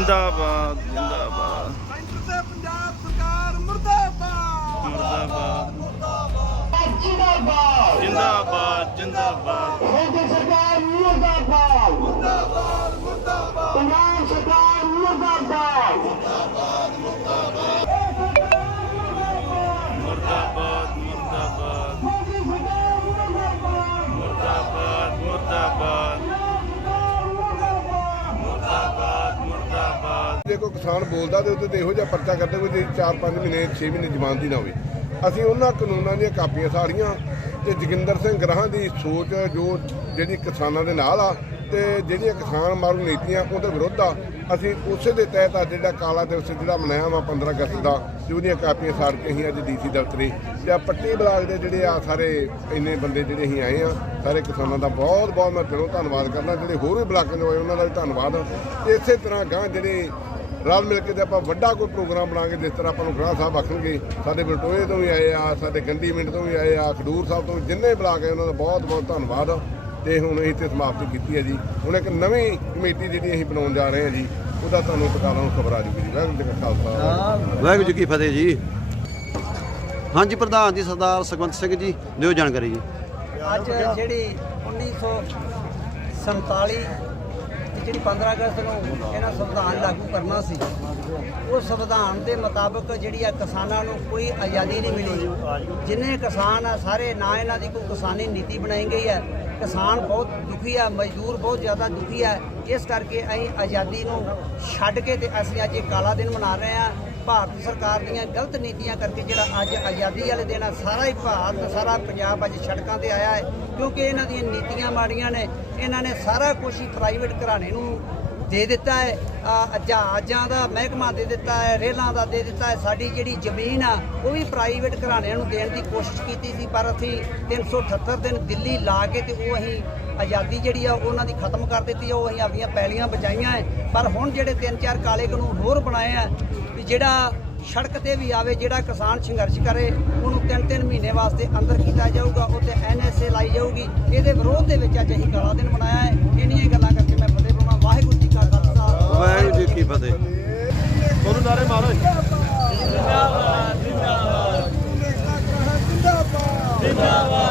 ਜਿੰਦਾਬਾਦ ਜਿੰਦਾਬਾਦ। ਪੰਜਾਬ ਸਰਕਾਰ ਮੁਰਦਾਬਾਦ ਮੁਰਦਾਬਾਦ ਜਿੰਦਾਬਾਦ ਜਿੰਦਾਬਾਦ। ਜਿੰਦਾਬਾਦ ਮੋਦੀ ਸਰਕਾਰ ਮੁਰਦਾਬਾਦ ਮੁਰਦਾਬਾਦ ਮੁਰਦਾਬਾਦ ਪੰਜਾਬ ਸਰਕਾਰ ਮੁਰਦਾਬਾਦ ਮੁਰਦਾਬਾਦ। ਕੋਈ ਕਿਸਾਨ ਬੋਲਦਾ ਤੇ ਉਹਦੇ ਤੇ ਇਹੋ ਜਿਹਾ ਪਰਚਾ ਕਰਦੇ ਕੋਈ ਜੇ 4-5 ਮਹੀਨੇ 6 ਮਹੀਨੇ ਜ਼ਮਾਨਤ ਦੀ ਨਾ ਹੋਵੇ। ਅਸੀਂ ਉਹਨਾਂ ਕਾਨੂੰਨਾਂ ਦੀਆਂ ਕਾਪੀਆਂ ਸਾੜੀਆਂ ਤੇ ਜੋਗਿੰਦਰ ਸਿੰਘ ਗ੍ਰਾਹਾਂ ਦੀ ਸੋਚ ਜੋ ਜਿਹੜੀ ਕਿਸਾਨਾਂ ਦੇ ਨਾਲ ਆ ਤੇ ਜਿਹੜੀਆਂ ਕਿਸਾਨ ਮਾਰੂ ਨੀਤੀਆਂ ਉਹਦੇ ਵਿਰੁੱਧ ਆ, ਅਸੀਂ ਉਸੇ ਦੇ ਤਹਿਤ ਅੱਜ ਜਿਹੜਾ ਕਾਲਾ ਦਿਵਸ ਜਿਹੜਾ ਮਨਾਇਆ ਵਾ 15 ਅਗਸਤ ਦਾ, ਤੇ ਉਹਦੀਆਂ ਕਾਪੀਆਂ ਸਾੜ ਕੇ ਅਸੀਂ ਅੱਜ ਡੀਸੀ ਦਫ਼ਤਰੇ ਤੇ ਆਹ ਪੱਟੀ ਬਲਾਕ ਦੇ ਜਿਹੜੇ ਆ ਸਾਰੇ ਇੰਨੇ ਬੰਦੇ ਜਿਹੜੇ ਅਸੀਂ ਆਏ ਆ, ਸਾਰੇ ਕਿਸਾਨਾਂ ਦਾ ਬਹੁਤ ਬਹੁਤ ਮੈਂ ਦਿਲੋਂ ਧੰਨਵਾਦ ਕਰਦਾ, ਜਿਹੜੇ ਹੋਰ ਵੀ ਬਲਾਕਾਂ ਦੇ ਆਏ, ਉਹਨਾਂ ਦਾ ਵੀ ਧੰਨਵਾਦ। ਤੇ ਇਸੇ ਤਰ੍ਹਾਂ ਗਾਂ ਜਿਹੜੇ ਰਲ ਮਿਲ ਕੇ ਤੇ ਆਪਾਂ ਵੱਡਾ ਕੋਈ ਪ੍ਰੋਗਰਾਮ ਬਣਾਵਾਂਗੇ ਜਿਸ ਤਰ੍ਹਾਂ ਆਪਾਂ ਨੂੰ ਗ੍ਰਾਹ ਸਾਹਿਬ ਆਖਣਗੇ ਸਾਡੇ ਬਲਟੋਏ ਤੋਂ ਵੀ ਆਏ ਆ ਸਾਡੇ ਗੰਡੀ ਮਿੰਟ ਤੋਂ ਵੀ ਆਏ ਆ ਖਡੂਰ ਸਾਹਿਬ ਤੋਂ ਵੀ ਜਿੰਨੇ ਬਲਾਕ ਆਏ ਉਹਨਾਂ ਦਾ ਬਹੁਤ ਬਹੁਤ ਧੰਨਵਾਦ। ਤੇ ਹੁਣ ਅਸੀਂ ਤੇ ਸਮਾਪਤੀ ਕੀਤੀ ਹੈ ਜੀ। ਹੁਣ ਇੱਕ ਨਵੀਂ ਕਮੇਟੀ ਜਿਹੜੀ ਅਸੀਂ ਬਣਾਉਣ ਜਾ ਰਹੇ ਹਾਂ ਜੀ ਉਹਦਾ ਤੁਹਾਨੂੰ ਪਟਾਲਾ ਨੂੰ ਖਬਰ ਆ ਜੂਗੀ ਜੀ ਵਾਹਿਗੁਰੂ ਜੀ ਕਾ ਖਾਲਸਾ। ਵਾਹਿਗੁਰੂ ਜੀ ਕੀ ਫਤਿਹ ਜੀ। ਹਾਂਜੀ ਪ੍ਰਧਾਨ ਜੀ ਸਰਦਾਰ ਸੁਖਵੰਤ ਸਿੰਘ ਜੀ ਦਿਓ ਜਾਣਕਾਰੀ ਜੀ। ਅੱਜ ਜਿਹੜੀ 1947 ਦੀ ਜਿਹੜੀ 15 ਅਗਸਤ ਨੂੰ ਇਹਨਾਂ ਸੰਵਿਧਾਨ ਲਾਗੂ ਕਰਨਾ ਸੀ, ਉਹ ਸੰਵਿਧਾਨ ਦੇ ਮੁਤਾਬਕ ਜਿਹੜੀ ਆ ਕਿਸਾਨਾਂ ਨੂੰ ਕੋਈ ਆਜ਼ਾਦੀ ਨਹੀਂ ਮਿਲੀ। ਜਿੰਨੇ ਕਿਸਾਨ ਆ, ਸਾਰੇ ਨਾ ਇਹਨਾਂ ਦੀ ਕੋਈ ਕਿਸਾਨੀ ਨੀਤੀ ਬਣਾਈ ਗਈ ਹੈ ਕਿਸਾਨ ਬਹੁਤ ਦੁਖੀ ਆ, ਮਜ਼ਦੂਰ ਬਹੁਤ ਜ਼ਿਆਦਾ ਦੁਖੀ ਆ। ਇਸ ਕਰਕੇ ਅਸੀਂ ਆਜ਼ਾਦੀ ਨੂੰ ਛੱਡ ਕੇ ਤੇ ਅਸੀਂ ਅੱਜ ਇਹ ਕਾਲਾ ਦਿਨ ਮਨਾ ਰਹੇ ਹਾਂ ਭਾਰਤ ਸਰਕਾਰ ਦੀਆਂ ਗਲਤ ਨੀਤੀਆਂ ਕਰਕੇ ਜਿਹੜਾ ਅੱਜ ਆਜ਼ਾਦੀ ਵਾਲੇ ਦਿਨ ਆ, ਸਾਰਾ ਹੀ ਭਾਰਤ, ਸਾਰਾ ਪੰਜਾਬ ਅੱਜ ਸੜਕਾਂ ਤੇ ਆਇਆ ਹੈ। ਕਿਉਂਕਿ ਇਹਨਾਂ ਦੀਆਂ ਨੀਤੀਆਂ ਮਾੜੀਆਂ ਨੇ, ਇਹਨਾਂ ਨੇ ਸਾਰਾ ਕੁਝ ਹੀ ਪ੍ਰਾਈਵੇਟ ਘਰਾਣੇ ਨੂੰ ਦੇ ਦਿੱਤਾ ਹੈ। ਜਹਾਜ਼ਾਂ ਦਾ ਮਹਿਕਮਾ ਦੇ ਦਿੱਤਾ ਹੈ ਰੇਲਾਂ ਦਾ ਦੇ ਦਿੱਤਾ ਹੈ। ਸਾਡੀ ਜਿਹੜੀ ਜ਼ਮੀਨ ਆ ਉਹ ਵੀ ਪ੍ਰਾਈਵੇਟ ਘਰਾਣਿਆਂ ਨੂੰ ਦੇਣ ਦੀ ਕੋਸ਼ਿਸ਼ ਕੀਤੀ ਸੀ ਪਰ ਅਸੀਂ 378 ਦਿਨ ਦਿੱਲੀ ਲਾ ਕੇ ਤੇ ਉਹ ਅਸੀਂ ਆਜ਼ਾਦੀ ਜਿਹੜੀ ਆ ਉਹਨਾਂ ਦੀ ਖਤਮ ਕਰ ਦਿੱਤੀ ਆ, ਉਹ ਅਸੀਂ ਆਪਣੀਆਂ ਪੈਲੀਆਂ ਬਚਾਈਆਂ ਹੈ। ਪਰ ਹੁਣ ਜਿਹੜੇ ਤਿੰਨ ਚਾਰ ਕਾਲੇ ਕਾਨੂੰਨ ਹੋਰ ਬਣਾਏ ਆ ਵੀ ਜਿਹੜਾ ਸੜਕ ਤੇ ਵੀ ਆਵੇ ਜਿਹੜਾ ਕਿਸਾਨ ਸੰਘਰਸ਼ ਕਰੇ ਉਹਨੂੰ ਤਿੰਨ ਤਿੰਨ ਮਹੀਨੇ ਵਾਸਤੇ ਅੰਦਰ ਕੀਤਾ ਜਾਊਗਾ ਉੱਤੇ ਐਨਐਸਏ ਲਾਈ ਜਾਊਗੀ। ਇਹਦੇ ਵਿਰੋਧ ਦੇ ਵਿੱਚ ਅੱਜ ਅਸੀਂ ਕਾਲਾ ਦਿਨ ਮਨਾਇਆ ਹੈ। ਇੰਨੀਆਂ ਹੀ ਗੱਲਾਂ ਕਰਕੇ ਮੈਂ ਫਤਿਹ ਬੁਲਾਵਾਂ ਵਾਹਿਗੁਰੂ ਜੀ ਕਾ ਖਾਲਸਾ ਵਾਹਿਗੁਰੂ ਜੀ ਕੀ ਫਤਿਹ ਤੁਹਾਨੂੰ ਨਾਰੇ ਮਾਰੋ ਜਿੰਦਾਬਾਦ ਜਿੰਦਾਬਾਦ। ਜਿੰਦਾਬਾਦ। ਸਰਕਾਰ